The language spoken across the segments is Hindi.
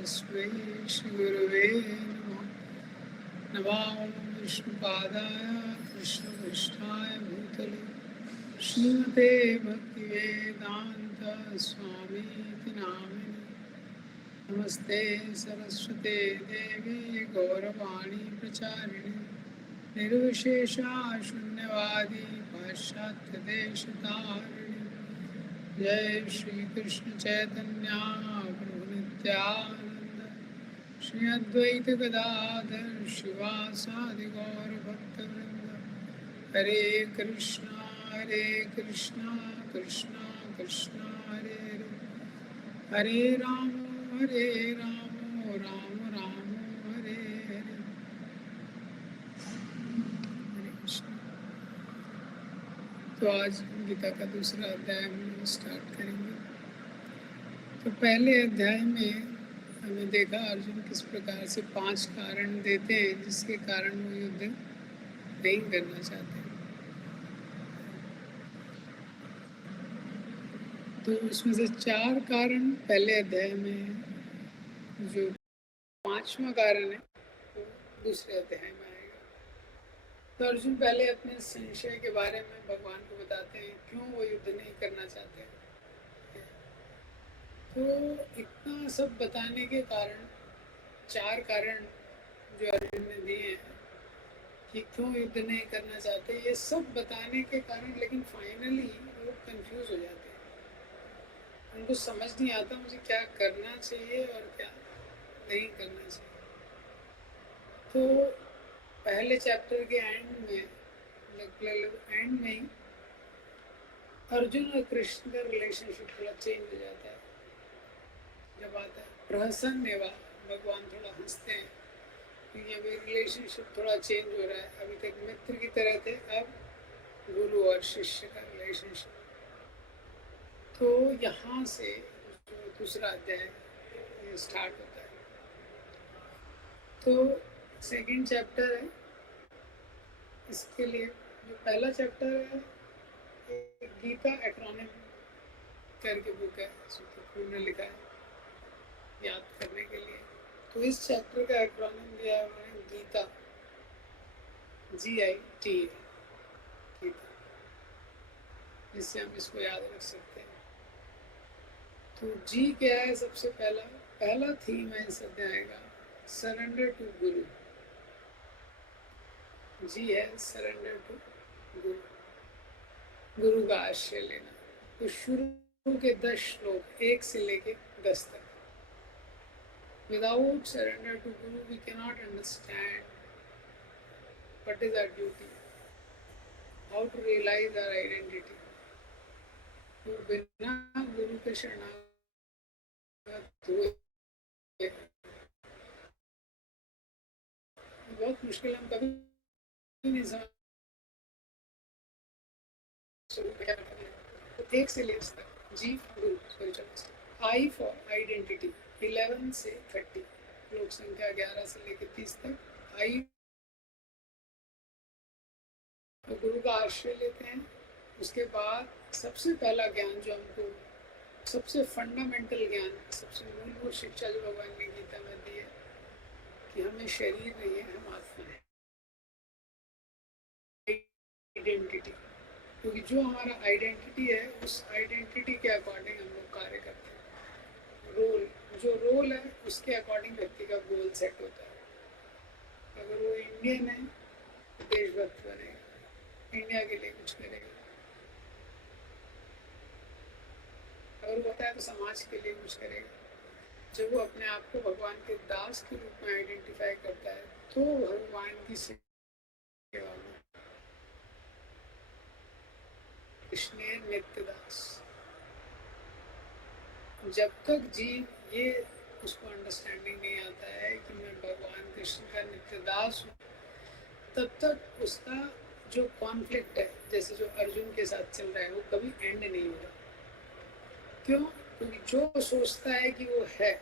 तस्मै श्रीगुरवे नमः। नमामि विष्णुपादाय कृष्णपृष्ठाय भूतले श्रीमते भक्तिवेदान्त स्वामीति नामिने। नमस्ते सरस्वते देवी गौरवाणी प्रचारिणे निर्विशेषा शून्यवादी पाश्चात्यदेशतारिणे। जय श्री कृष्ण चैतन्य प्रभु नित्यानंद श्री अद्वैत गदाधर शिवासादि गौर भक्तवृंद। हरे कृष्णा कृष्णा कृष्णा हरे हरे, हरे राम राम राम हरे हरे। हरे कृष्ण। तो आज गीता का दूसरा अध्याय हम स्टार्ट करेंगे। तो पहले अध्याय में हमने देखा अर्जुन किस प्रकार से 5 कारण देते हैं जिसके कारण वो युद्ध नहीं करना चाहते। तो उसमें से 4 कारण पहले अध्याय में है, जो 5वां कारण है वो दूसरे अध्याय में आएगा। तो अर्जुन पहले अपने संशय के बारे में भगवान को बताते हैं क्यों वो युद्ध नहीं करना चाहते हैं। तो इतना सब बताने के कारण 4 कारण जो अर्जुन ने दिए हैं कि क्यों युद्ध नहीं करना चाहते, ये सब बताने के कारण लेकिन फाइनली वो कंफ्यूज हो जाते हैं। उनको समझ नहीं आता मुझे क्या करना चाहिए और क्या नहीं करना चाहिए। तो पहले चैप्टर के एंड में लगभग एंड में ही अर्जुन और कृष्ण का रिलेशनशिप थोड़ा चेंज हो जाता है। जब आता है प्रहसन नेवा, भगवान थोड़ा हंसते हैं क्योंकि अभी रिलेशनशिप थोड़ा चेंज हो रहा है। अभी तक मित्र की तरह थे, अब गुरु और शिष्य का रिलेशनशिप। तो यहाँ से जो दूसरा अध्याय स्टार्ट होता है। तो सेकंड चैप्टर है, इसके लिए जो पहला चैप्टर है एक गीता एक्रोनिम करके बुक है, ने लिखा है याद करने के लिए। तो इस चैप्टर का एक्रोनिम दिया है उन्होंने गीता, GITA, गीता, जिससे हम इसको याद रख सकते हैं। तो जी क्या है? सबसे पहला थीम है इस अध्याय का सरेंडर टू गुरु। जी है सरेंडर टू गुरु, गुरु का आश्रय लेना। तो शुरू के 10 श्लोक 1 से लेके 10 तक। Without surrender to Guru, we cannot understand what is our duty, how to realize our identity. तो बिना गुरु के शरणागत हुए बहुत मुश्किल, हम कभी नहीं समझ। तो 1 से लेकर तक जी गुरु स्पिरिचुअल, आई फॉर आइडेंटिटी 11 से 30, श्लोक संख्या 11 से लेकर 30 तक। आई तो गुरु का आश्रय लेते हैं। उसके बाद सबसे पहला ज्ञान जो हमको, सबसे फंडामेंटल ज्ञान, सबसे मूलभूत शिक्षा जो भगवान ने गीता में दी है कि हमें शरीर नहीं है, हम आत्मा है। आइडेंटिटी, क्योंकि जो हमारा आइडेंटिटी है उस आइडेंटिटी के अकॉर्डिंग हम लोग कार्य करते हैं। रोल, जो रोल है उसके अकॉर्डिंग व्यक्ति का गोल सेट होता है। अगर वो इंडियन है तो देशभक्त बनेगा, इंडिया के लिए कुछ करेगा। अगर वो होता है तो समाज के लिए कुछ करेगा। जब वो अपने आप को भगवान के दास के रूप में आइडेंटिफाई करता है तो भगवान की सेवा में कृष्ण नित्य दास। जब तक जीव ये उसको अंडरस्टैंडिंग नहीं आता है कि मैं भगवान कृष्ण का नित्य दास हूँ, तब तक उसका जो कॉन्फ्लिक्ट है, जैसे जो अर्जुन के साथ चल रहा है, वो कभी एंड नहीं होगा। क्यों? क्योंकि जो सोचता है कि वो है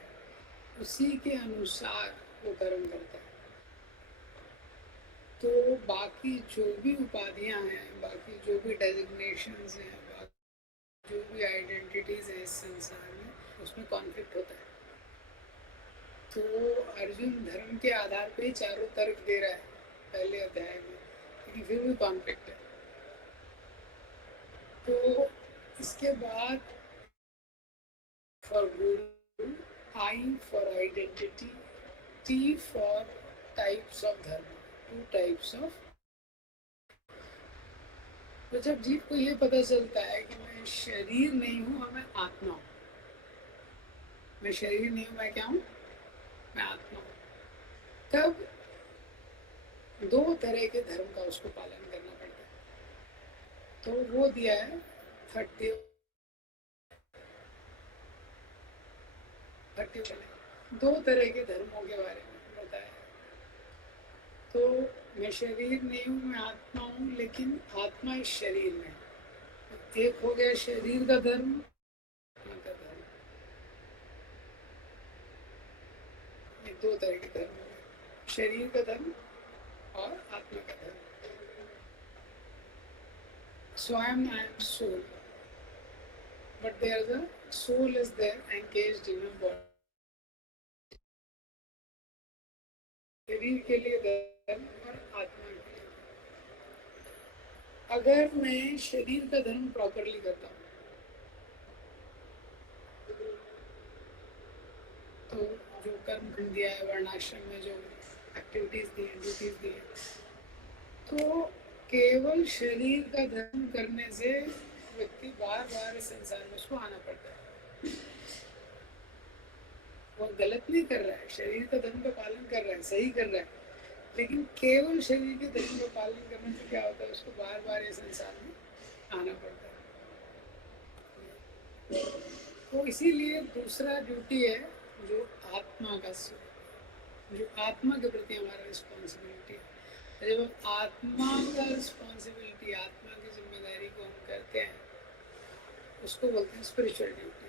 उसी के अनुसार वो कर्म करता है। तो बाकी जो भी उपाधियां हैं, बाकी जो भी डेजिग्नेशंस हैं, जो भी आइडेंटिटीज हैं इस संसार में, उसमें कॉन्फ्लिक्ट होता है। तो अर्जुन धर्म के आधार पे ही चारों तर्क दे रहा है पहले अध्याय में, लेकिन फिर भी कॉन्फ्लिक्ट है। तो इसके बाद for guru, I for identity, T for types of dharma, 2 types of. तो जब जीव को ये पता चलता है कि मैं शरीर नहीं हूँ और मैं आत्मा हूँ, मैं शरीर नहीं हूँ, मैं क्या हूँ, मैं आत्मा हूँ, तब 2 तरह के धर्म का उसको पालन करना पड़ता है। तो वो दिया है 31 2 तरह के धर्मों के बारे में बताया। तो मैं शरीर नहीं हूँ, मैं आत्मा हूँ, लेकिन आत्मा इस शरीर में। एक हो गया शरीर का धर्म, आत्मा का धर्म। ये 2 तरह के धर्म हो गए, शरीर का धर्म और आत्मा का धर्म। So I am soul, but the soul is there engaged in a body. शरीर के लिए धर्म और आत्मा के लिए। अगर मैं शरीर का धर्म प्रॉपरली करता हूँ तो जो कर्म दिया है, वर्णाश्रम में जो एक्टिविटीज दी है, ड्यूटीज दी है, तो केवल शरीर का धर्म करने से व्यक्ति बार बार इस संसार में उसको आना पड़ता है। वो गलत नहीं कर रहा है, शरीर का धर्म का पालन कर रहा है, सही कर रहा है, लेकिन केवल शरीर के धर्म का पालन करने से क्या होता है, उसको बार बार इस संसार में आना पड़ता है। तो इसीलिए दूसरा ड्यूटी है जो आत्मा का, जो आत्मा के प्रति हमारा रिस्पॉन्सिबिलिटी है। जब आत्मा का रिस्पॉन्सिबिलिटी, आत्मा की जिम्मेदारी को हम करते हैं, उसको बोलते हैं स्पिरिचुअल ड्यूटी।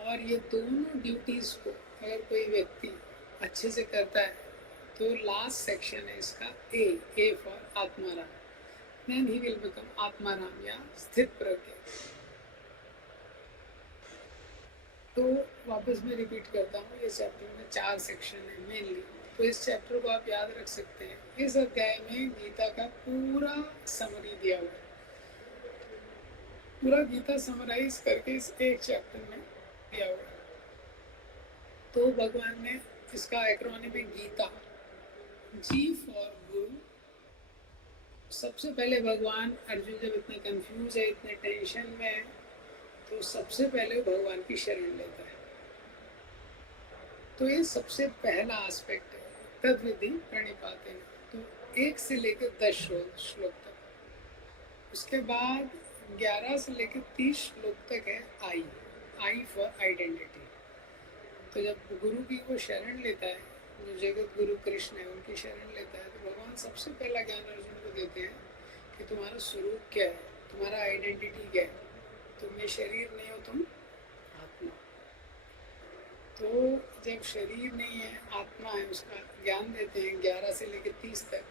और ये दोनों ड्यूटीज को अगर कोई व्यक्ति अच्छे से करता है तो लास्ट सेक्शन है इसका a for Atmaram, then he will become Atmaram या स्थित प्रज्ञ। तो वापस मैं रिपीट करता हूँ, ये चैप्टर में 4 सेक्शन है मेनली, तो इस चैप्टर को आप याद रख सकते हैं। इस अध्याय में गीता का पूरा समरी दिया हुआ है, पूरा गीता समराइज करके इस एक चैप्टर में दिया हुआ है। तो भगवान ने इसका एक्रोनिम है गीता, जी फॉर गुरु। सबसे पहले भगवान, अर्जुन जब इतने कंफ्यूज है, इतने टेंशन में है, तो सबसे पहले भगवान की शरण लेता है। तो ये सबसे पहला एस्पेक्ट है, तद्विधि प्रणिपाते। तो 1 से लेकर 10 श्लोक तक। उसके बाद 11 से लेकर 30 श्लोक तक है आई फॉर आइडेंटिटी। तो जब गुरु की वो शरण लेता है, जो जगत गुरु कृष्ण है, उनकी शरण लेता है, तो भगवान सबसे पहला ज्ञान अर्जुन को देते हैं कि तुम्हारा स्वरूप क्या है, तुम्हारा आइडेंटिटी क्या है। तुम ये शरीर नहीं हो, तुम आत्मा। तो जब शरीर नहीं है, आत्मा है, उसका ज्ञान देते हैं 11 से लेकर 30 तक।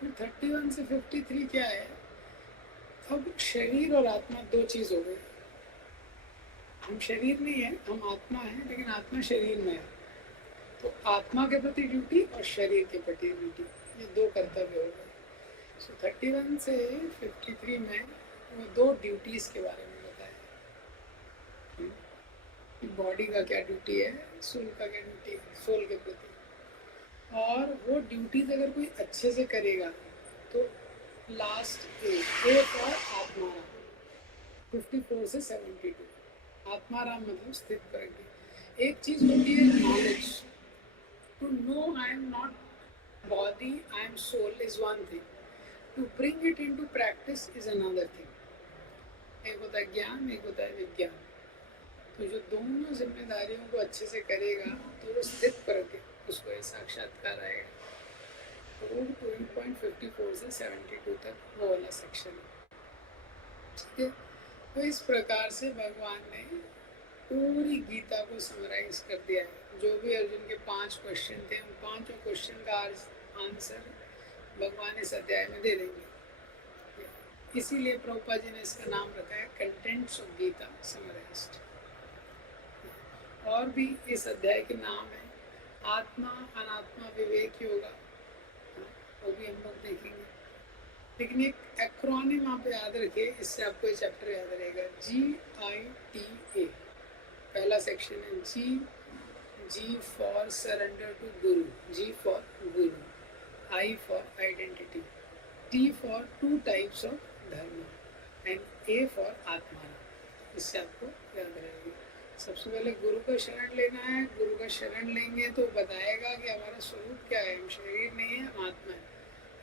फिर 31 से 53 क्या है, अब शरीर और आत्मा 2 चीज़ हो गई। हम शरीर नहीं है, हम आत्मा है, लेकिन आत्मा शरीर में है। तो आत्मा के प्रति ड्यूटी और शरीर के प्रति ड्यूटी, ये 2 कर्तव्य हो गए। सो 31 से 53 में वो 2 ड्यूटीज़ के बारे में बताया। बॉडी का क्या ड्यूटी है, सोल का क्या ड्यूटी है, सोल के प्रति। और वो ड्यूटीज अगर कोई अच्छे से करेगा तो लास्ट ए फॉर आत्माराम, 54 से 72। आत्माराम मतलब स्थित प्रज्ञ। एक चीज होती है knowledge, to know I am not body, I am soul is one thing, to bring it into practice is another thing. एक होता है ज्ञान, एक होता है विज्ञान। तो जो दोनों जिम्मेदारियों को अच्छे से करेगा तो वो स्थित प्रज्ञ, उसको ये साक्षात्कार आएगा। तो 2.54 से 72 तक वो वाला सेक्शन है, ठीक है। तो इस प्रकार से भगवान ने पूरी गीता को समराइज कर दिया है। जो भी अर्जुन के 5 क्वेश्चन थे, उन 5 क्वेश्चन का आंसर भगवान इस अध्याय में दे देंगे। इसीलिए प्रभुपाद जी ने इसका नाम रखा है कंटेंट्स ऑफ गीता समराइज्ड। और और भी इस अध्याय के नाम है आत्मा अनात्मा विवेक योगा, वो भी हम लोग देखेंगे। लेकिन एक एक्रोनिम आप याद रखिए, इससे आपको ये चैप्टर याद रहेगा, GITA। पहला सेक्शन है जी for surrender to Guru, G for Guru, I for identity, T for two types of धर्म एंड A फॉर आत्मा। इससे आपको याद रहेगा। सबसे पहले गुरु का शरण लेना है। गुरु का शरण लेंगे तो बताएगा कि हमारा स्वरूप क्या है, हम शरीर नहीं है हम आत्मा है,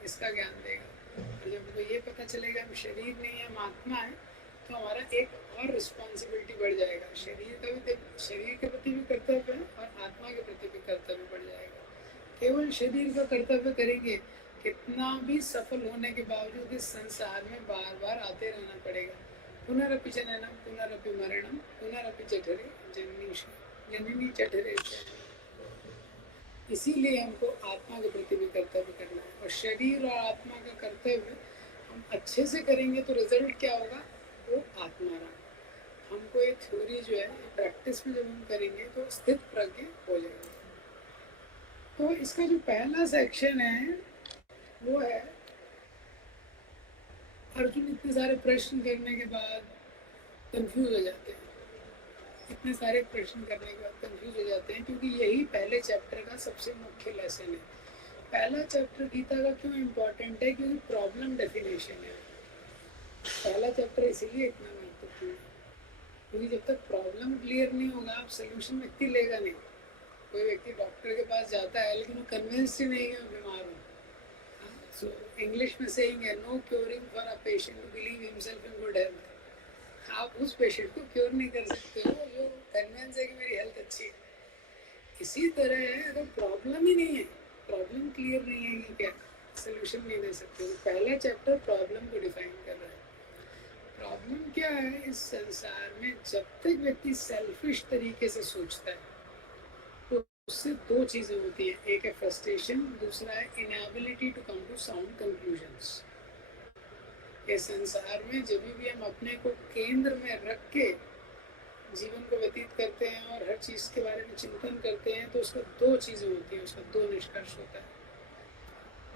इसका ज्ञान देगा। और जब हमको ये पता चलेगा हम शरीर नहीं है हम आत्मा है, तो हमारा एक और रिस्पॉन्सिबिलिटी बढ़ जाएगा। शरीर के प्रति भी कर्तव्य है और आत्मा के प्रति भी कर्तव्य बढ़ जाएगा। केवल शरीर का कर्तव्य करेंगे, कितना भी सफल होने के बावजूद इस संसार में बार बार आते रहना पड़ेगा। पुनरपि जननम पुनरपि मरणम पुनरपि जठरे जननी जठरे। इसीलिए हमको आत्मा के प्रति भी कर्तव्य करना है। और शरीर और आत्मा का कर्तव्य हम अच्छे से करेंगे तो रिजल्ट क्या होगा, वो आत्माराम। हमको ये थ्योरी जो है प्रैक्टिस में जब हम करेंगे तो स्थित प्रज्ञ हो जाएगा। तो इसका जो पहला सेक्शन है वो है, अर्जुन इतने सारे प्रश्न करने के बाद कंफ्यूज हो जाते हैं। इतने सारे प्रश्न करने के बाद कंफ्यूज हो जाते हैं, क्योंकि यही पहले चैप्टर का सबसे मुख्य लेसन है। पहला चैप्टर गीता का क्यों इम्पोर्टेंट है, क्योंकि प्रॉब्लम डेफिनेशन है। पहला चैप्टर इसीलिए इतना महत्वपूर्ण है, क्योंकि जब तक प्रॉब्लम क्लियर नहीं होगा आप सोल्यूशन व्यक्ति लेगा नहीं। कोई व्यक्ति डॉक्टर के पास जाता है लेकिन वो कन्विंस ही नहीं है बीमार हो। सो इंग्लिश में सेइंग है, no curing for a patient to believe himself in good health. आप उस पेशेंट को क्योर नहीं कर सकते हो जो कन्विंस है कि मेरी हेल्थ अच्छी है। इसी तरह है, अगर प्रॉब्लम ही नहीं है, प्रॉब्लम क्लियर नहीं है कि क्या सोल्यूशन नहीं दे सकते। तो पहला चैप्टर प्रॉब्लम को डिफाइन कर रहा है। प्रॉब्लम क्या है इस संसार में, जब तक व्यक्ति सेल्फिश तरीके से सोचता है तो उससे दो चीजें होती है, एक है फ्रस्ट्रेशन, दूसरा है inability to come to sound conclusions. इस संसार में जब भी हम अपने को केंद्र में रख के जीवन को व्यतीत करते हैं और हर चीज के बारे में चिंतन करते हैं तो उसका दो चीजें होती हैं, उसका दो निष्कर्ष होता है।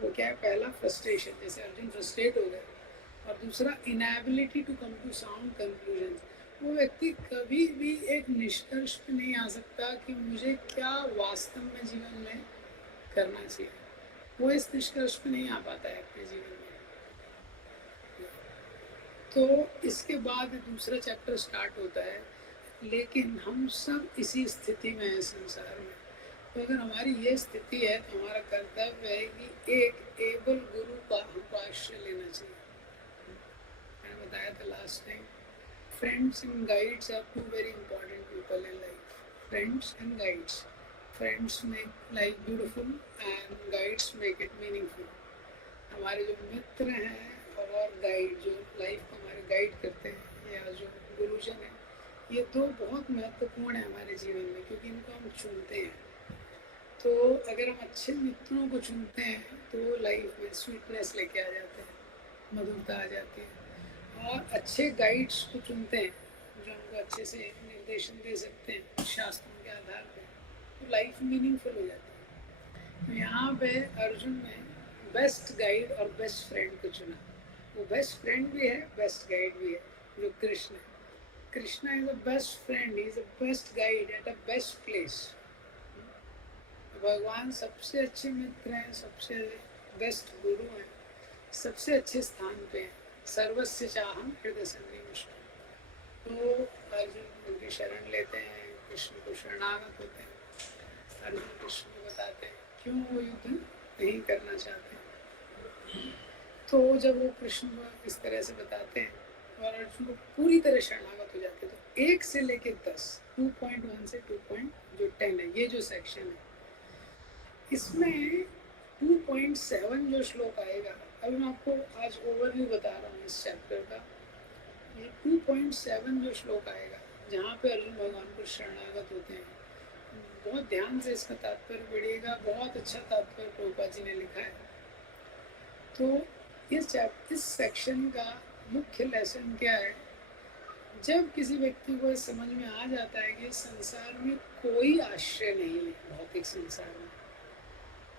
वो क्या है, पहला फ्रस्ट्रेशन, जैसे अर्जुन फ्रस्ट्रेट हो गए, और दूसरा inability to come to sound conclusions. वो व्यक्ति कभी भी एक निष्कर्ष पे नहीं आ सकता कि मुझे क्या वास्तव में जीवन में करना चाहिए। वो इस निष्कर्ष पे नहीं आ पाता है अपने जीवन में। तो इसके बाद दूसरा चैप्टर स्टार्ट होता है, लेकिन हम सब इसी स्थिति में हैं संसार में। तो अगर हमारी ये स्थिति है तो हमारा कर्तव्य है कि एक एबल गुरु का हमको आश्रय लेना चाहिए। मैंने बताया था last time, friends and guides are two very important people in life. Friends and guides. Friends make life beautiful and guides make it meaningful. हमारे जो मित्र हैं और गाइड जो लाइफ को हमारे गाइड करते हैं, या जो गुरुजन है, ये दो बहुत महत्वपूर्ण है हमारे जीवन में, क्योंकि इनको हम चुनते हैं। तो अगर हम अच्छे मित्रों को चुनते हैं तो लाइफ में स्वीटनेस लेके आ जाते हैं, मधुरता आ जाती है। और अच्छे गाइड्स को चुनते हैं जो हमको अच्छे से निर्देशन दे सकते हैं शास्त्रों के आधार पर, तो लाइफ मीनिंगफुल हो जाती है। तो यहाँ पे अर्जुन ने बेस्ट गाइड और बेस्ट फ्रेंड को चुना। वो बेस्ट फ्रेंड भी है, बेस्ट गाइड भी है, जो कृष्ण है। Krishna is a best friend, is a best guide at a best place. भगवान सबसे अच्छे मित्र हैं, सबसे बेस्ट गुरु हैं, सबसे अच्छे स्थान पे हैं। सर्वस्य चाहम हृदय सन्निविष्ट। तो अर्जुन उनकी शरण लेते हैं, कृष्ण को शरणागत होते हैं। अर्जुन कृष्ण को बताते हैं क्यों वो युद्ध नहीं करना चाहते। तो जब वो कृष्ण को इस तरह से बताते हैं और अर्जुन को पूरी तरह शरणागत हो जाते हैं, तो 1 से लेके 10, 2.1 से 2.10 है ये जो सेक्शन है, इसमें 2.7 जो श्लोक आएगा, अभी मैं आपको आज ओवरव्यू बता रहा हूँ इस चैप्टर का। ये 2.7 जो श्लोक आएगा जहाँ पे अर्जुन भगवान को शरणागत होते हैं, बहुत ध्यान से इसका तात्पर्य पढ़िएगा। बहुत अच्छा तात्पर्य प्रभुपाद जी ने लिखा है। तो इस सेक्शन का मुख्य लेसन क्या है, जब किसी व्यक्ति को समझ में आ जाता है कि इस संसार में कोई आश्रय नहीं है, भौतिक संसार में,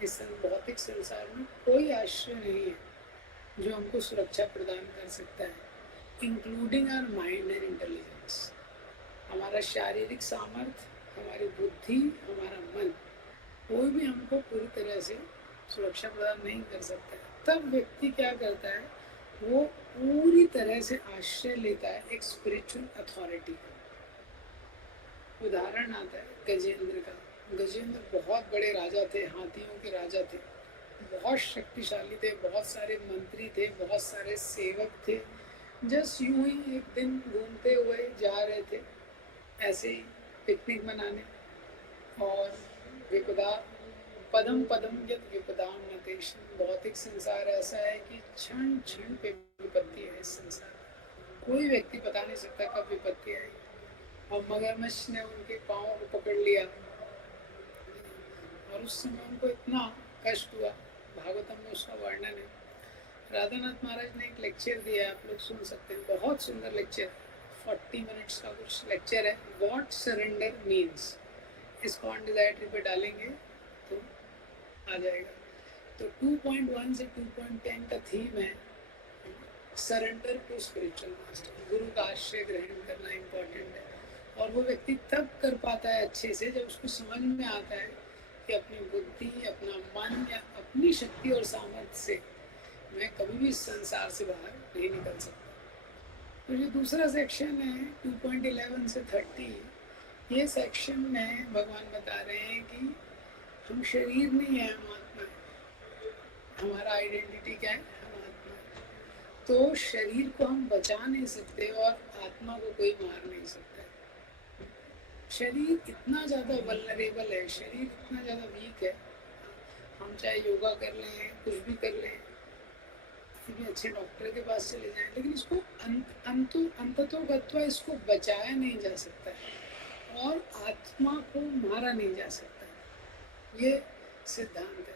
इस भौतिक संसार में कोई आश्रय नहीं है जो हमको सुरक्षा प्रदान कर सकता है, including our mind and intelligence. हमारा शारीरिक सामर्थ्य, हमारी बुद्धि, हमारा मन, कोई भी हमको पूरी तरह से सुरक्षा प्रदान नहीं कर सकता है। तब व्यक्ति क्या करता है, वो पूरी तरह से आश्रय लेता है एक स्पिरिचुअल अथॉरिटी का। उदाहरण आता है गजेंद्र का। गजेंद्र बहुत बड़े राजा थे, हाथियों के राजा थे, बहुत शक्तिशाली थे, बहुत सारे मंत्री थे, बहुत सारे सेवक थे। जस्ट यूं ही एक दिन घूमते हुए जा रहे थे, ऐसे ही पिकनिक मनाने, और विपदा पदम पदम यद विपदाम न तेषां। भौतिक संसार ऐसा है कि क्षण क्षण पे विपत्ति है इस संसार। कोई व्यक्ति बता नहीं सकता कब विपत्ति आएगी। और मगरमच्छ ने उनके पाँव को पकड़ लिया और उस समय उनको इतना कष्ट हुआ, भागवतम में उसका वर्णन है। राधानाथ महाराज ने एक लेक्चर दिया, आप लोग सुन सकते हैं, बहुत सुंदर लेक्चर, 40 मिनट्स का कुछ लेक्चर है, व्हाट सरेंडर मीन्स। इसको ऑन डिजायर ट्री पे डालेंगे तो आ जाएगा। तो 2.1 से 2.10 का थीम है सरेंडर टू स्पिरिचुअल मास्टर। गुरु का आश्रय ग्रहण करना इम्पोर्टेंट है, और वो व्यक्ति तब कर पाता है अच्छे से जब उसको समझ में आता है कि अपनी बुद्धि, अपना मन या अपनी शक्ति और सामर्थ्य से मैं कभी भी इस संसार से बाहर नहीं निकल सकता। तो जो दूसरा सेक्शन है 2.11 से 30, ये सेक्शन में भगवान बता रहे हैं कि हम शरीर नहीं है, हम आत्मा है। हमारा आइडेंटिटी क्या है, हम आत्मा है। तो शरीर को हम बचा नहीं सकते और आत्मा को कोई मार नहीं सकता। शरीर इतना ज़्यादा वल्नरेबल है, शरीर इतना ज़्यादा वीक है, हम चाहे योगा कर लें, कुछ भी कर लें, किसी भी अच्छे डॉक्टर के पास चले जाएं, लेकिन इसको अंततोगत्वा इसको बचाया नहीं जा सकता है और आत्मा को मारा नहीं जा सकता, ये सिद्धांत है।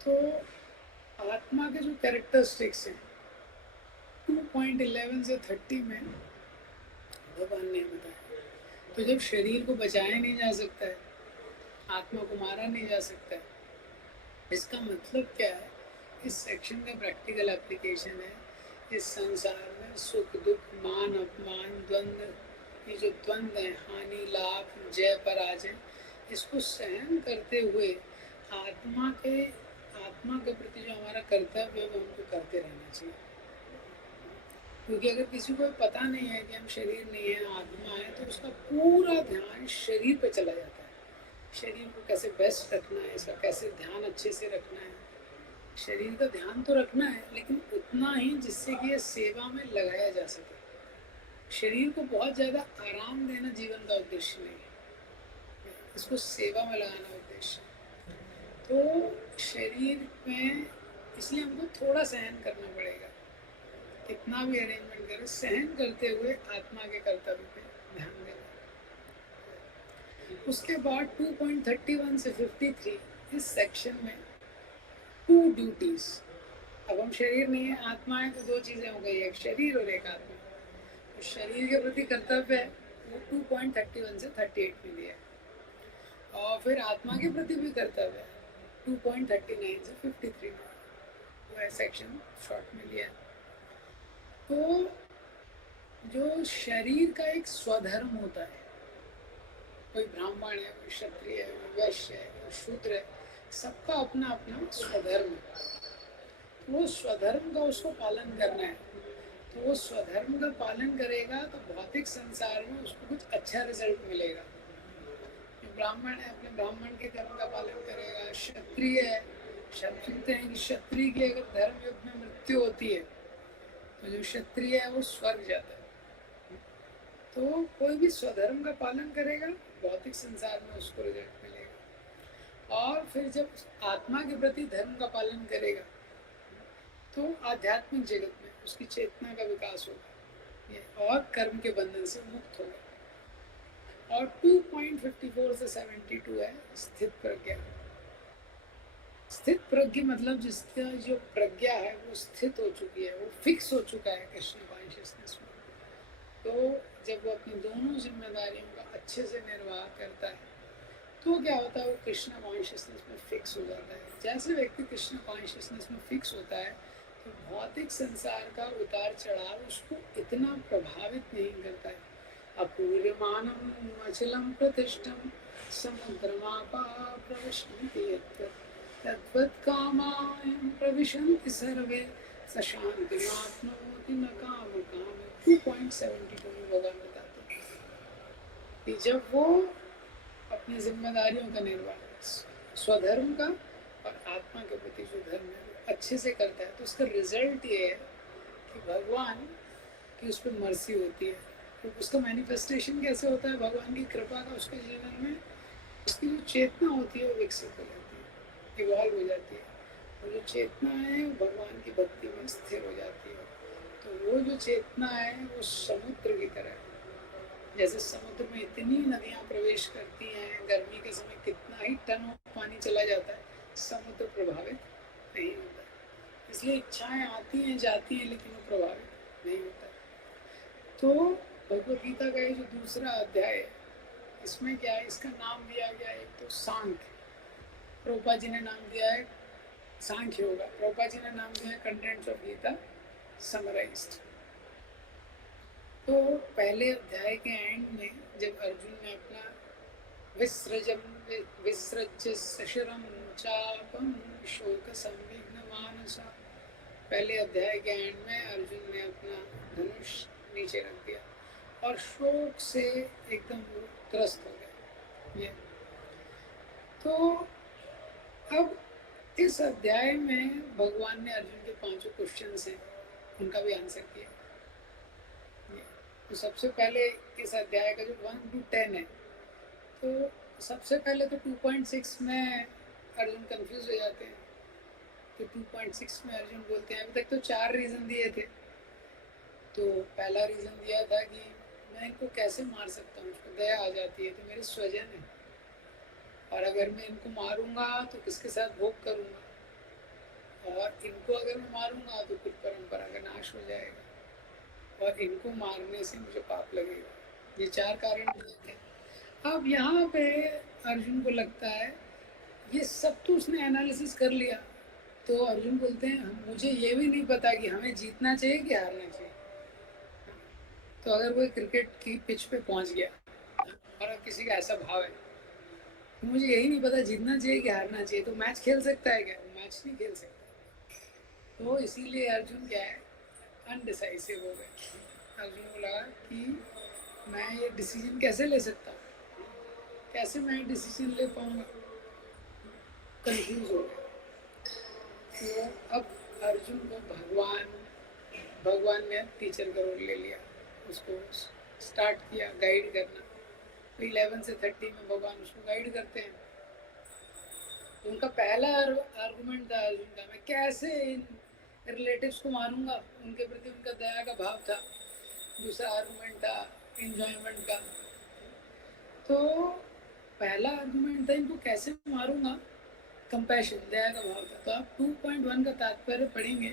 तो आत्मा के जो कैरेक्टरिस्टिक्स हैं 2.11 से 30 में भगवान ने बताया। तो जब शरीर को बचाया नहीं जा सकता है, आत्मा को मारा नहीं जा सकता है, इसका मतलब क्या है? इस सेक्शन का प्रैक्टिकल एप्लीकेशन है। इस संसार में सुख दुख, मान अपमान, द्वंद्व, ये जो द्वंद्व है, हानि लाभ, जय पराजय, इसको सहन करते हुए आत्मा के प्रति जो हमारा कर्तव्य है वो हमको करते रहना चाहिए। क्योंकि अगर किसी को पता नहीं है कि हम शरीर नहीं है, आत्मा है, तो उसका पूरा ध्यान शरीर पे चला जाता है। शरीर को कैसे बेस्ट रखना है, इसका कैसे ध्यान अच्छे से रखना है। शरीर का ध्यान तो रखना है, लेकिन उतना ही जिससे कि ये सेवा में लगाया जा सके। शरीर को बहुत ज़्यादा आराम देना जीवन का उद्देश्य नहीं है, इसको सेवा में लगाना उद्देश्य है। तो शरीर में इसलिए हमको थोड़ा सहन करना पड़ेगा, कितना भी अरेंजमेंट करें, सहन करते हुए आत्मा के कर्तव्य पे ध्यान देना। उसके बाद 2.31 से 53 इस सेक्शन में 2 ड्यूटीज। अब हम शरीर नहीं है, आत्मा है, तो 2 चीज़ें हो गई, एक शरीर और एक आत्मा। तो शरीर के प्रति कर्तव्य है वो 2.31 से 38 में दिया है, और फिर आत्मा के प्रति भी कर्तव्य है 2.39 से 53 में, वो सेक्शन शॉर्ट में लिया है। तो जो शरीर का एक स्वधर्म होता है, कोई ब्राह्मण है, कोई क्षत्रिय है, कोई वैश्य है, कोई शूद्र है, सबका अपना अपना स्वधर्म है। वो स्वधर्म का उसको पालन करना है। तो वो स्वधर्म का पालन करेगा तो भौतिक संसार में उसको कुछ अच्छा रिजल्ट मिलेगा। जो ब्राह्मण है अपने ब्राह्मण के धर्म का पालन करेगा। क्षत्रिय है, सुनते हैं कि क्षत्रिय की अगर धर्म युद्ध में मृत्यु होती है तो जो क्षत्रिय है वो स्वर्ग जाता है। तो कोई भी स्वधर्म का पालन करेगा, भौतिक संसार में उसको रिजल्ट मिलेगा। और फिर जब आत्मा के प्रति धर्म का पालन करेगा तो आध्यात्मिक जगत में उसकी चेतना का विकास होगा और कर्म के बंधन से मुक्त होगा। और 2.54 से 72 है स्थित प्रज्ञा। स्थित प्रज्ञा मतलब जिसका जो प्रज्ञा है वो स्थित हो चुकी है, वो फिक्स हो चुका है कृष्ण कॉन्शियसनेस में। तो जब वो अपनी दोनों जिम्मेदारियों का अच्छे से निर्वाह करता है तो क्या होता है, वो कृष्ण कॉन्शियसनेस में फिक्स हो जाता है। जैसे व्यक्ति कृष्ण कॉन्शियसनेस में फिक्स होता है तो भौतिक संसार का उतार चढ़ाव उसको इतना प्रभावित नहीं करता है। अपूर्यमानम अचलम प्रतिष्ठम समुद्रमापा प्रविशन्ति यत्र तद्वत् कामायं प्रविशन्ति सर्वे स शान्तिमाप्नोति न काम काम। 2.72 में भगवान बताते हैं कि जब वो अपनी जिम्मेदारियों का निर्वाह स्वधर्म का और आत्मा के प्रति जो धर्म है वो अच्छे से करता है तो उसका रिजल्ट ये है कि भगवान की उस पर मर्सी होती है। तो उसका मैनिफेस्टेशन कैसे होता है, भगवान की कृपा का उसके जीवन में उसकी जो चेतना होती है वो विकसित हो जाती है, इवॉल्व हो जाती है। और जो चेतना है वो भगवान की भक्ति में स्थिर हो जाती है। तो वो जो चेतना है वो समुद्र की तरह है। जैसे समुद्र में इतनी नदियाँ प्रवेश करती हैं, गर्मी के समय कितना ही टन पानी चला जाता है, समुद्र प्रभावित नहीं होता। इसलिए इच्छाएं आती हैं जाती हैं लेकिन वो प्रभावित नहीं होता। तो भगवद गीता का ये जो दूसरा अध्याय है इसमें क्या है, इसका नाम दिया गया है तो सांख्य, प्रभुपाद जी ने नाम दिया है सांख्य योगा, प्रभुपाद जी ने नाम दिया है कंटेंट्स ऑफ गीता समराइज्ड। तो पहले अध्याय के एंड में जब अर्जुन ने अपना विसृज्य सशरम चापम शोक संविघ्न मानसा, पहले अध्याय के एंड में अर्जुन ने अपना धनुष नीचे रख दिया और शोक से एकदम त्रस्त हो गया ये। तो अब इस अध्याय में भगवान ने अर्जुन के 5 क्वेश्चंस हैं उनका भी आंसर किया। तो सबसे पहले इस अध्याय का जो 1 to 10 है, तो सबसे पहले तो 2.6 में अर्जुन कंफ्यूज हो जाते हैं। तो 2.6 में अर्जुन बोलते हैं, अभी तक तो 4 रीज़न दिए थे। तो पहला रीज़न दिया था कि मैं इनको कैसे मार सकता हूँ, उसको दया आ जाती है, तो मेरे स्वजन है और अगर मैं इनको मारूंगा तो किसके साथ भोग करूँगा, और इनको अगर मैं मारूंगा तो फिर परंपरा का नाश हो जाएगा और इनको मारने से मुझे पाप लगेगा। ये 4 कारण थे। अब यहाँ पे अर्जुन को लगता है ये सब तो उसने एनालिसिस कर लिया, तो अर्जुन बोलते हैं मुझे ये भी नहीं पता कि हमें जीतना चाहिए कि हारना चाहिए। तो अगर कोई क्रिकेट की पिच पे पहुंच गया और अब किसी का ऐसा भाव है तो मुझे यही नहीं पता जीतना चाहिए कि हारना चाहिए, तो मैच खेल सकता है क्या? मैच नहीं खेल सकता। तो इसीलिए अर्जुन क्या है, अनडिसाइसिव हो गए। अर्जुन को लगा कि मैं ये डिसीजन कैसे ले सकता हूँ, कैसे मैं डिसीजन ले पाऊँगा, कंफ्यूज हो गया। तो अब अर्जुन को भगवान ने टीचर का रोल ले लिया, उसको स्टार्ट किया गाइड करना। तो 11 से 30 में भगवान उसको गाइड करते हैं। तो उनका पहला आर्गुमेंट था अर्जुन का, मैं कैसे इन रिलेटिव्स को मारूंगा, उनके प्रति उनका दया का भाव था। दूसरा आर्गुमेंट था एंजॉयमेंट का। तो पहला आर्गुमेंट था इनको कैसे मारूंगा, कंपैशन, दया का भाव था। तो आप 2.1 का तात्पर्य पढ़ेंगे,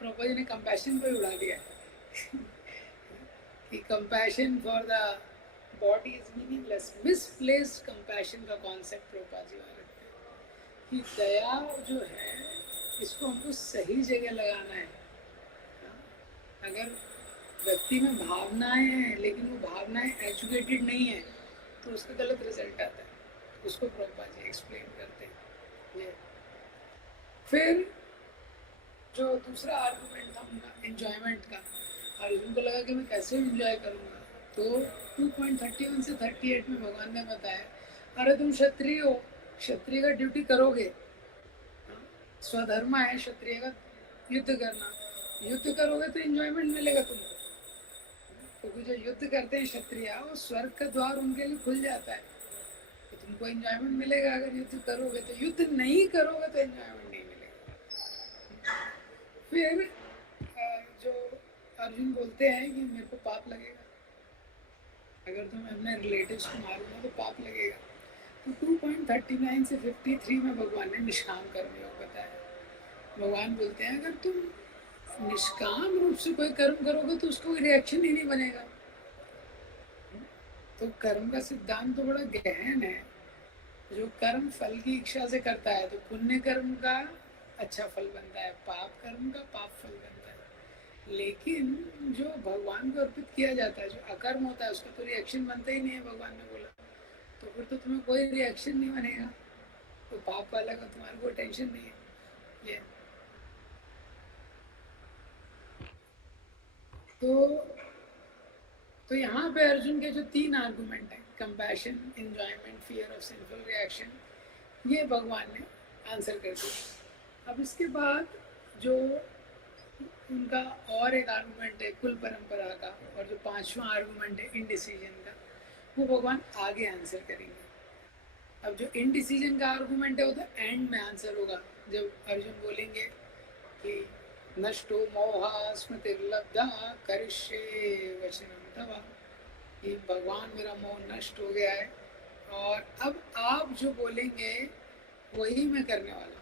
प्रभुपाद जी ने कंपैशन को ही उड़ा दिया कि compassion for the body is meaningless. Misplaced compassion का कॉन्सेप्ट प्रभुपाद जी रखते हैं कि दया जो है इसको हमको सही जगह लगाना है। अगर व्यक्ति में भावनाएं हैं लेकिन वो भावनाएं एजुकेटेड नहीं है तो उसका गलत रिजल्ट आता है। उसको प्रभुपाद जी एक्सप्लेन करते हैं ये। फिर जो दूसरा आर्गुमेंट था उनका एंजॉयमेंट का, और उनको लगा कि मैं कैसे एंजॉय करूँगा। तो 2.31 से 38 में भगवान ने बताया, अरे तुम क्षत्रिय हो, क्षत्रिय का ड्यूटी करोगे, स्वधर्म है क्षत्रिय का युद्ध करना, युद्ध करोगे तो एंजॉयमेंट मिलेगा तुमको। क्योंकि जो युद्ध करते हैं क्षत्रिय वो स्वर्ग का द्वार उनके लिए खुल जाता है, तो तुमको एंजॉयमेंट मिलेगा अगर युद्ध करोगे। तो युद्ध नहीं करोगे तो एंजॉयमेंट नहीं मिलेगा। फिर जो अर्जुन बोलते हैं कि मेरे को पाप लगेगा, अगर तुम अपने रिलेटिव्स को मारोगे तो पाप लगेगा। तो 2.39 से 53 में भगवान ने निष्काम कर्मयोग बताया। भगवान बोलते हैं अगर तुम निष्काम रूप से कोई कर्म करोगे तो उसका कोई रिएक्शन ही नहीं बनेगा, तो कर्म का सिद्धांत तो बड़ा गहन है। जो कर्म फल की इच्छा से करता है तो पुण्य कर्म का अच्छा फल बनता है, पाप कर्म का पाप फल बनता है। लेकिन जो भगवान को अर्पित किया जाता है, जो अकर्म होता है, उसका तो रिएक्शन बनता ही नहीं है, भगवान ने बोला। तो फिर तो तुम्हें कोई रिएक्शन नहीं बनेगा, तो पाप वाला का तुम्हारे को टेंशन नहीं है ये। तो यहाँ पे अर्जुन के जो 3 आर्गुमेंट हैं, compassion, enjoyment, fear of sinful reaction, ये भगवान ने आंसर कर दिया। अब इसके बाद जो उनका और एक आर्गुमेंट है कुल परंपरा का, और जो 5वां आर्गुमेंट है इनडिसीजन का, वो भगवान आगे आंसर करेंगे। अब जो इनडिसीजन का आर्गुमेंट है वो तो एंड में आंसर होगा, जब अर्जुन बोलेंगे कि नष्टो मोहा स्मृतिर्लब्धा करिष्ये वचनम तव, कि भगवान मेरा मोह नष्ट हो गया है और अब आप जो बोलेंगे वही मैं करने वाला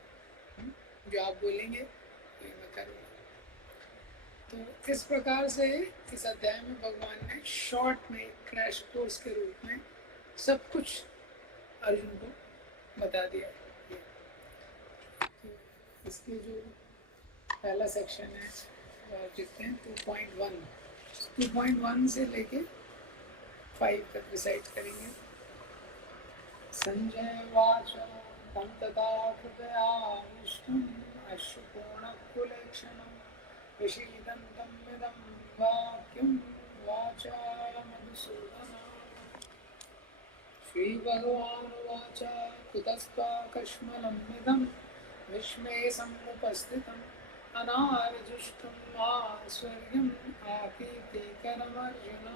हूँ, जो आप बोलेंगे वही मैं करूँगा। तो इस प्रकार से इस अध्याय में भगवान ने शॉर्ट में क्रैश कोर्स के रूप में सब कुछ अर्जुन को बता दिया। तो इसके जो पहला सेक्शन है देखते हैं 2.1 से लेके 5 तक रिसाइट करेंगे। संजय वाच तं तथा कृपयाविष्टम् अश्रुपूर्णकुलेक्षणं विषीदन्तमिदं वाक्यं वाचा मधुसूदनः। श्रीभगवानुवाच कुतस्त्वाकश्मलमिदं विस्मयसमुपस्थितम् अनार्जुष्टं मा स्वर्गम् आकीर्तिकरमर्जुन।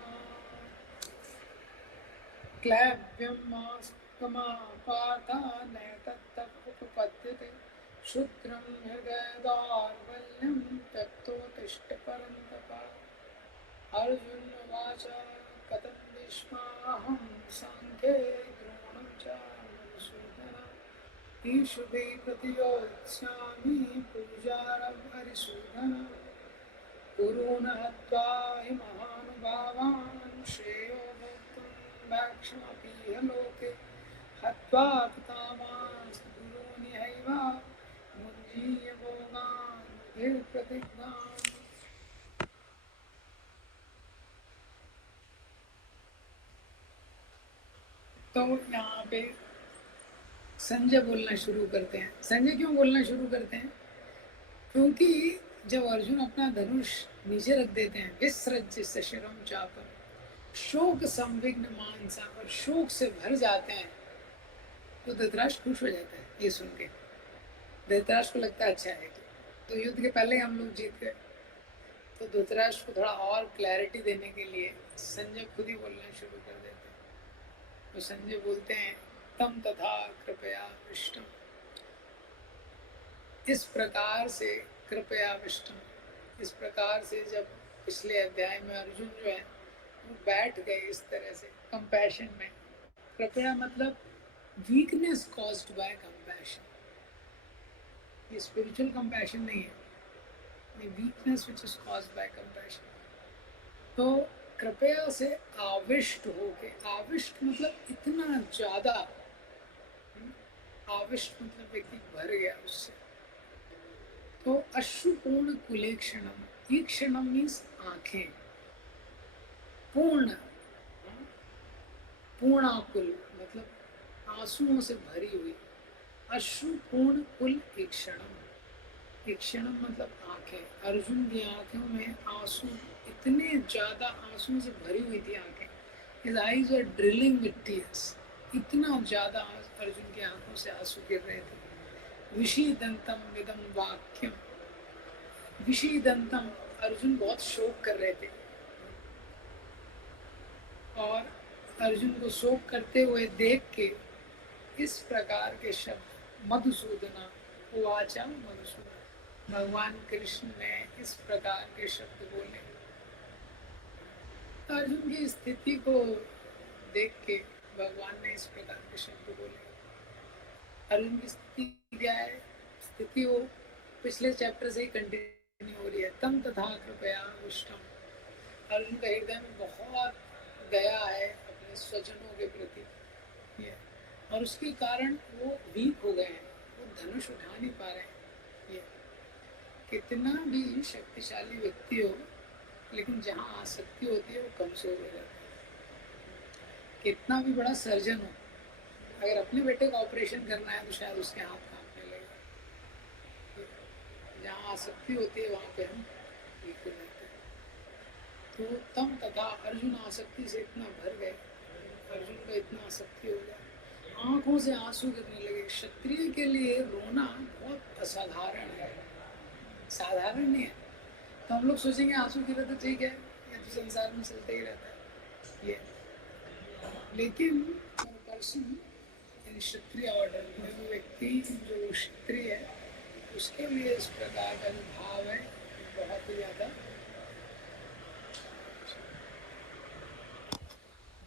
क्लैब्यं मास्तमापाता नैतत्तमुपपद्यते क्षुद्रं हृदयदार्बल्यं तत्तोतिष्ठ परन्तप। अर्जुन उवाच कथं भीष्माहं साङ्ख्ये द्रोणं च मधुसूदन ईशुभिः प्रतियोत्स्यामि पूजारं हरिसूदन। गुरून् हत्वा हि महानुभावान् श्रेयो भोक्तुं भैक्षमपीह लोके हत्वा पितामहांश्च गुरूनिहैव मुञ्जीय भोगान् बुद्धिर्प्रतिज्ञाम्। तो यहाँ पे संजय बोलना शुरू करते हैं। संजय क्यों बोलना शुरू करते हैं? क्योंकि जब अर्जुन अपना धनुष नीचे रख देते हैं, विसृज्य सशरम चापम, शोक संविघ्न मानसा, और शोक से भर जाते हैं, तो धृतराष्ट्र खुश हो जाता है ये सुन के। धृतराष्ट्र को लगता है अच्छा है तो युद्ध के पहले हम लोग जीत गए। तो धृतराष्ट्र को थोड़ा और क्लैरिटी देने के लिए संजय खुद ही बोलना शुरू कर देते हैं। तो संजय बोलते हैं तम तथा कृपया विष्टम, इस प्रकार से कृपया विष्टम, इस प्रकार से जब पिछले अध्याय में अर्जुन जो है वो बैठ गए इस तरह से कंपैशन में। कृपया मतलब वीकनेस कॉज्ड बाय कंपैशन, ये स्पिरिचुअल कंपैशन नहीं है, ये weakness which is caused by compassion. तो कृपया से आविष्ट होके, आविष्ट मतलब इतना ज्यादा, आविष्ट मतलब व्यक्ति भर गया उससे। तो अश्रुपूर्ण कुलेक्षणम, ये क्षणम मीन्स आंखें, पूर्ण, पूर्णाकुल मतलब आंसुओं से भरी हुई। अश्रुपूर्ण कुल एक क्षणम मतलब आंखें। अर्जुन की आंखों में आंसू, इतने ज्यादा आंसुओं से भरी हुई थी आंखें। His eyes were drilling with tears, इतना ज्यादा अर्जुन की आंखों से आंसू गिर रहे थे। विषीदंतम इदं वाक्यम, विषीदंतम, अर्जुन बहुत शोक कर रहे थे, और अर्जुन को शोक करते हुए देख के इस प्रकार के शब्द मधुसूदना उवाचा मधुसूदन, भगवान कृष्ण ने इस प्रकार के शब्द बोले। अर्जुन की स्थिति को देख के भगवान ने इस प्रकार के शब्द बोले। अर्जुन की स्थिति क्या है? स्थिति वो पिछले चैप्टर से ही कंटिन्यू हो रही है। तम तथा कृपया विष्टम, अर्जुन का हृदय में बहुत दया है अपने अपने स्वजनों के प्रति, ये, और उसके कारण वो वीक हो गए हैं, वो धनुष उठा नहीं पा रहे हैं। ये कितना भी शक्तिशाली व्यक्ति हो, लेकिन जहाँ आसक्ति होती है वो कमजोर हो जाता है। कितना भी बड़ा सर्जन हो, अगर अपने बेटे का ऑपरेशन करना है तो शायद उसके हाथ कांपने लगे। जहाँ आसक्ति होती है वहाँ पे हम बिल्कुल रहते हैं। तो तम तथा अर्जुन आसक्ति से इतना भर गए, अर्जुन का इतना आसक्ति हो गया, आंखों से आंसू गिरने लगे। क्षत्रिय के लिए रोना बहुत असाधारण है, साधारण नहीं है। तो हम लोग सोचेंगे आंसू गिरे तो ठीक है, ये तो संसार में चलते ही रहता है ये, लेकिन पर्सन क्षत्रिय ऑर्डर में भी व्यक्ति जो क्षत्रिय है उसके लिए इस प्रकार का जो भाव है बहुत ही ज़्यादा,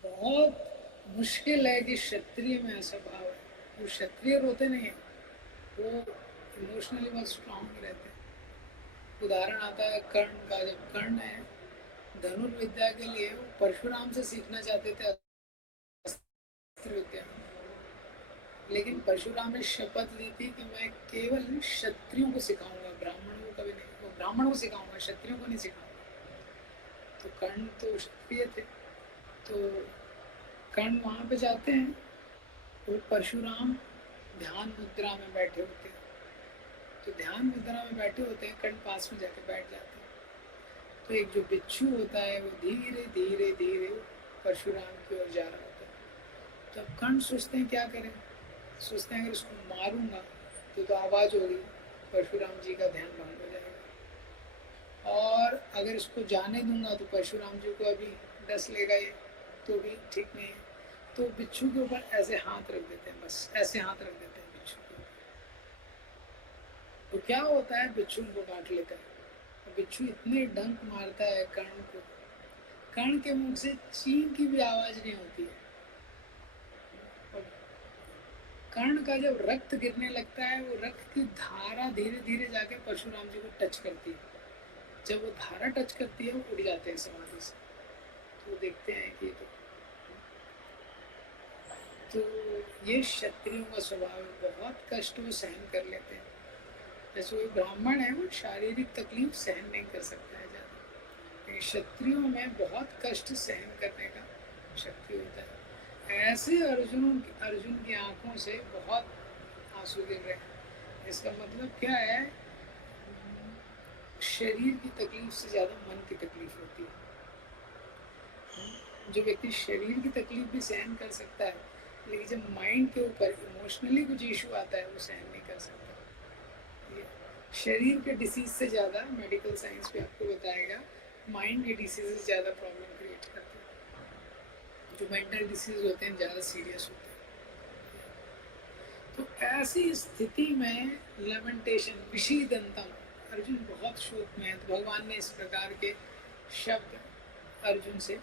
बहुत मुश्किल है कि क्षत्रिय में ऐसा भाव है। वो क्षत्रिय रोते नहीं है, वो इमोशनली बहुत स्ट्रांग रहते हैं। उदाहरण आता है कर्ण का। जब कर्ण है धनुर्विद्या के लिए वो परशुराम से सीखना चाहते थे अस्त्र विद्या, लेकिन परशुराम ने शपथ ली थी कि मैं केवल क्षत्रियों को सिखाऊंगा, ब्राह्मणों को कभी नहीं। वो ब्राह्मणों को सिखाऊंगा, क्षत्रियों को नहीं सिखाऊंगा। तो कर्ण तो क्षत्रिय थे, तो कर्ण वहाँ पे जाते हैं तो परशुराम ध्यान मुद्रा में बैठे होते हैं। तो ध्यान मुद्रा में बैठे होते हैं, कर्ण पास में जाके बैठ जाते हैं। तो एक जो बिच्छू होता है वो धीरे धीरे धीरे परशुराम की ओर जा रहा होता है। तो अब कर्ण सोचते हैं क्या करें, सोचते हैं अगर इसको मारूंगा तो आवाज़ होगी, परशुराम जी का ध्यान भंग हो जाएगा, और अगर इसको जाने दूंगा तो परशुराम जी को अभी डस लेगा ये, तो भी ठीक नहीं है। तो बिच्छू के ऊपर ऐसे हाथ रख देते हैं, बस ऐसे हाथ रख देते हैं बिच्छू के ऊपर। तो क्या होता है, बिच्छू को काट लेता है। बिच्छू इतने डंक मारता है कर्ण को, कर्ण के मुंह से चीं की भी आवाज नहीं होती है। कर्ण का जब रक्त गिरने लगता है, वो रक्त की धारा धीरे धीरे जाके परशुराम जी को टच करती है। जब वो धारा टच करती है वो उड़ जाते हैं समाधि से। तो देखते हैं कि तो ये क्षत्रियों का स्वभाव है, बहुत कष्ट वो सहन कर लेते हैं। जैसे कोई ब्राह्मण है वो शारीरिक तकलीफ सहन नहीं कर सकता है ज़्यादा, लेकिन क्षत्रियों में बहुत कष्ट सहन करने का शक्ति होता है। ऐसे अर्जुन की आंखों से बहुत आंसू गिर रहे हैं। इसका मतलब क्या है, शरीर की तकलीफ से ज़्यादा मन की तकलीफ होती है। जो व्यक्ति शरीर की तकलीफ भी सहन कर सकता है, लेकिन जब माइंड के ऊपर इमोशनली कुछ इशू आता है वो सहन नहीं कर सकता। शरीर के डिसीज से ज़्यादा, मेडिकल साइंस भी आपको बताएगा, माइंड के डिसीज ज़्यादा प्रॉब्लम क्रिएट करते हैं। जो मेंटल डिसीज होते हैं ज़्यादा सीरियस होते हैं। तो ऐसी स्थिति में लेमेंटेशन, विषीदंतम, अर्जुन बहुत शोक में है। तो भगवान ने इस प्रकार के शब्द अर्जुन से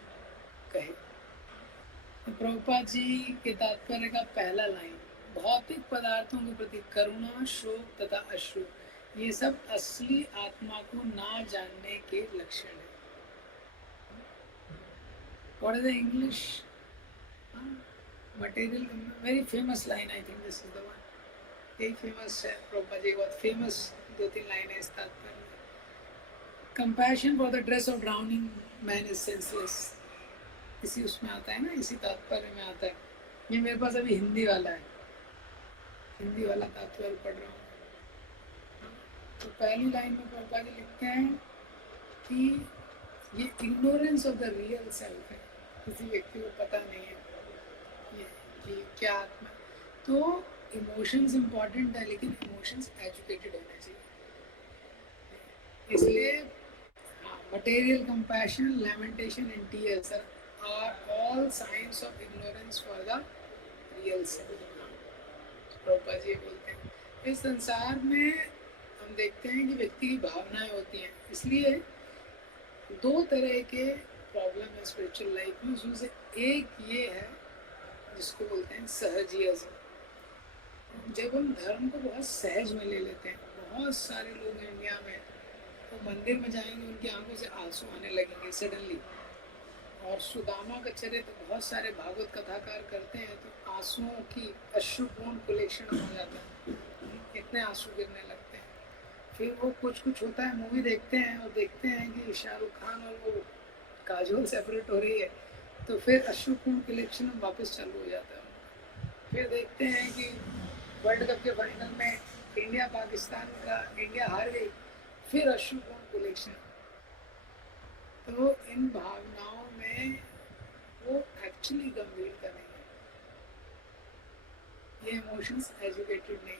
कहे। तो प्रभुपाद जी के तात्पर्य का पहला लाइन, भौतिक पदार्थों के प्रति करुणा, शोक तथा अश्रु, ये सब असली आत्मा को ना जानने के लक्षण है। What is the English? Material, very famous line. I think this is the one. एक famous है, प्रभुपाद जी बहुत famous 2-3 लाइन है इस तात्पर्य में। Compassion for the dress of drowning man is senseless. इसी उसमें आता है ना, इसी तात्पर्य में आता है। ये मेरे पास अभी हिंदी वाला है, हिंदी वाला तात्पर्य पढ़ रहा हूँ। तो पहली लाइन में प्रभुपाद जी लिखते हैं कि ये ignorance of the real self है, किसी व्यक्ति को पता नहीं है ये कि क्या आत्मा। तो इमोशंस इम्पॉर्टेंट है, लेकिन इमोशंस एजुकेटेड होने चाहिए। इसलिए material compassion, lamentation and tears are all signs of ignorance for the real self. Prabhupada ji बोलते हैं इस संसार में हम देखते हैं कि व्यक्ति की भावनाएं होती हैं। इसलिए 2 तरह के प्रॉब्लम है स्पिरिचुअल लाइफ में। उसमें से एक ये है जिसको बोलते हैं सहजियज्म। जब हम धर्म को बहुत सहज में ले लेते हैं, बहुत सारे लोग इंडिया में वो मंदिर में जाएंगे, उनकी आंखों से आंसू आने लगेंगे सडनली, और सुदामा का चरित्र बहुत सारे भागवत कथाकार करते हैं तो आंसुओं की अश्रुपूर्ण कलेक्शन हो जाता है, इतने आंसू गिरने लगते हैं। फिर वो कुछ होता है, मूवी देखते हैं और देखते हैं कि शाहरुख खान और वो काजोल सेपरेट हो रही है, तो फिर अश्रुपूर्ण कलेक्शन वापस चालू हो जाता है। फिर देखते हैं कि वर्ल्ड कप के फाइनल में इंडिया पाकिस्तान का इंडिया हार गई, फिर अश्रुपूर्ण कलेक्शन। तो इन भावनाओं में वो एक्चुअली गंभीरता नहीं है, ये इमोशंस एजुकेटेड नहीं।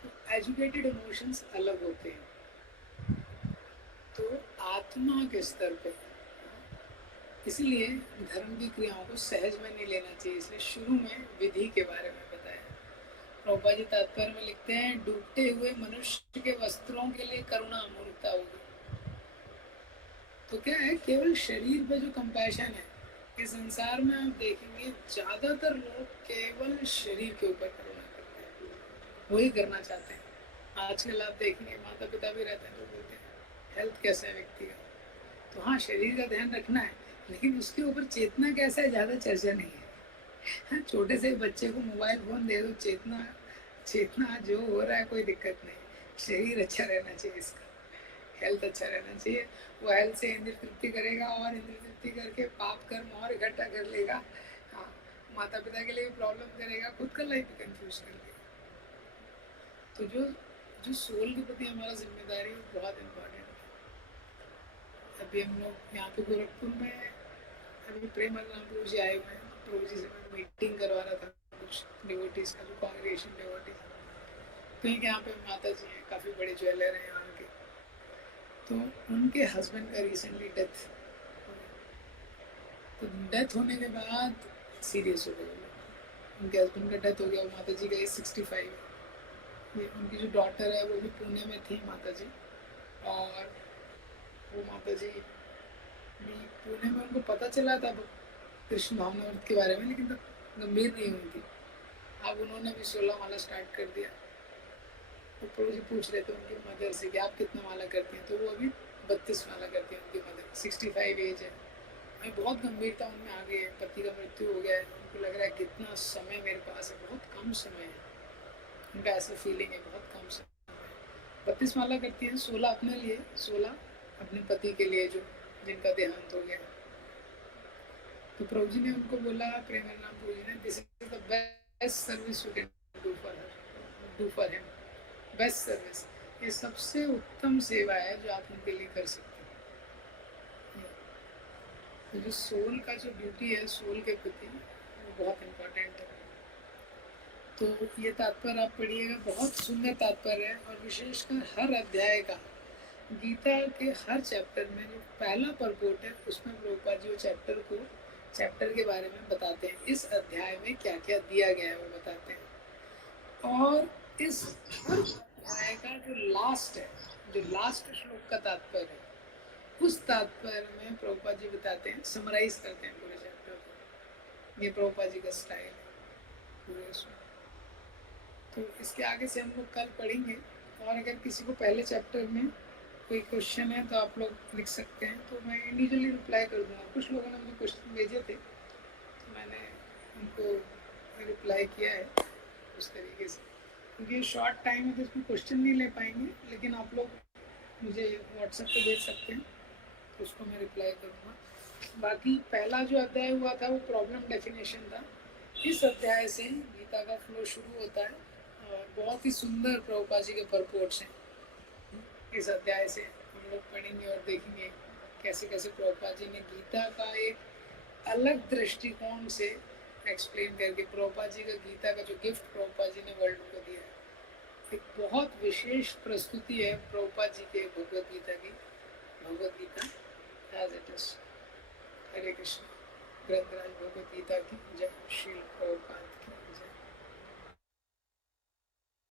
तो एजुकेटेड इमोशंस अलग होते हैं, तो आत्मा के स्तर पे। इसलिए धर्म की क्रियाओं को सहज में नहीं लेना चाहिए, इसलिए शुरू में विधि के बारे में बताया। प्रभुपाद जी तात्पर्य में लिखते हैं, डूबते हुए मनुष्य के वस्त्रों के लिए करुणा मूर्ता होगी। तो क्या है, केवल शरीर पे जो कंपैशन है, इस संसार में आप देखेंगे ज्यादातर लोग केवल शरीर के ऊपर करुणा करते हैं, वही करना चाहते हैं। आजकल आप देखेंगे माता पिता भी रहते हैं तो बोलते हैं हेल्थ कैसा है व्यक्ति का, तो हाँ शरीर का ध्यान रखना है, लेकिन उसके ऊपर चेतना कैसा है ज़्यादा चर्चा नहीं है। हाँ, छोटे से बच्चे को मोबाइल फोन दे दो, चेतना चेतना जो हो रहा है कोई दिक्कत नहीं, शरीर अच्छा रहना चाहिए, इसका हेल्थ अच्छा रहना चाहिए। वो हेल्थ से इंद्र तृप्ति करेगा और इंद्र तृप्ति करके पाप कर्म और इकट्ठा कर लेगा। हाँ, माता पिता के लिए भी प्रॉब्लम करेगा, खुद का लाइफ भी कंफ्यूज कर लेगा। तो जो जो सोल के प्रति हमारा जिम्मेदारी है बहुत इम्पोर्टेंट है। अभी हम लोग यहाँ पे गोरखपुर में अभी प्रेम प्रभु जी आए हुए हैं, प्रभु जी से मैं मीटिंग करवा रहा था कुछ डिवोटीज का, जो कांग्रेगेशन डिवोटीज। तो यहाँ पे माता जी हैं, काफ़ी बड़े ज्वेलर हैं यहाँ के, तो उनके हस्बैंड का रिसेंटली डेथ, तो डेथ होने के बाद सीरियस हो गए। उनके हस्बैंड का डेथ हो गया, माता जी का एज 65। उनकी जो डॉटर है वो भी पुणे में थी माता जी, और वो माता जी भी पुणे में, उनको पता चला था कृष्ण भावनामृत के बारे में, लेकिन तब गंभीर नहीं हुई थी। अब उन्होंने भी 16 माला स्टार्ट कर दिया। तो प्रभु जी पूछ रहे थे उनकी मदर से कि आप कितना माला करती हैं, तो वो अभी 32 माला करती हैं। उनकी मदर 65 एज है, मैं बहुत गंभीरता उनमें आ गई है, पति का मृत्यु हो गया है, उनको लग रहा है कितना समय मेरे पास है, बहुत कम समय है, उनका ऐसा फीलिंग है बहुत कम समय। 32 माला करती हैं, 16 अपने लिए, 16 अपने पति के लिए जो जिनका देहांत हो गया। तो प्रभु जी ने उनको बोला, प्रेमानंद प्रभु जी ने, this is the best service you can do for her, do for him, best service, ये सबसे उत्तम सेवा है जो आप उनके लिए कर सकते हैं। तो जो सोल का जो ड्यूटी है सोल के प्रति, वो बहुत इम्पोर्टेंट है। तो ये तात्पर्य आप पढ़िएगा, बहुत सुंदर तात्पर्य है, और विशेषकर हर अध्याय का, गीता के हर चैप्टर में जो पहला परपोर्ट है उसमें प्रभुपाद जी चैप्टर के बारे में बताते हैं, इस अध्याय में क्या क्या दिया गया है वो बताते हैं। और इस हर अध्याय का जो लास्ट है, जो लास्ट श्लोक का तात्पर्य है, उस तात्पर्य में प्रभुपाद जी बताते हैं, समराइज करते हैं पूरे चैप्टर को। ये प्रभुपाद जी का स्टाइल है पूरे उसमें। तो इसके आगे से हम लोग कल पढ़ेंगे, और अगर किसी को पहले चैप्टर में कोई क्वेश्चन है तो आप लोग लिख सकते हैं, तो मैं इंडिविजुअली रिप्लाई कर दूँगा। कुछ लोगों ने मुझे क्वेश्चन भेजे थे तो मैंने उनको रिप्लाई किया है उस तरीके से, क्योंकि शॉर्ट टाइम है तो इसमें क्वेश्चन नहीं ले पाएंगे, लेकिन आप लोग मुझे व्हाट्सएप पे भेज सकते हैं तो उसको मैं रिप्लाई करूँगा। बाकी पहला जो अध्याय हुआ था वो प्रॉब्लम डेफिनेशन था। इस अध्याय से गीता का फ्लो शुरू होता है, और बहुत ही सुंदर प्रभुपाद जी के परपोर्ट्स हैं। इस अध्याय से हम लोग पढ़ेंगे और देखेंगे कैसे कैसे प्रभुपाद जी ने गीता का एक अलग दृष्टिकोण से एक्सप्लेन करके, प्रभुपाद जी का गीता का जो गिफ्ट प्रभुपाद जी ने वर्ल्ड को दिया है, एक बहुत विशेष प्रस्तुति है प्रभुपाद जी के भगवद गीता की, Bhagavad Gita as it is. Hare Krishna. ग्रंथराज भगवद गीता की जय। श्री प्रभुपाद की।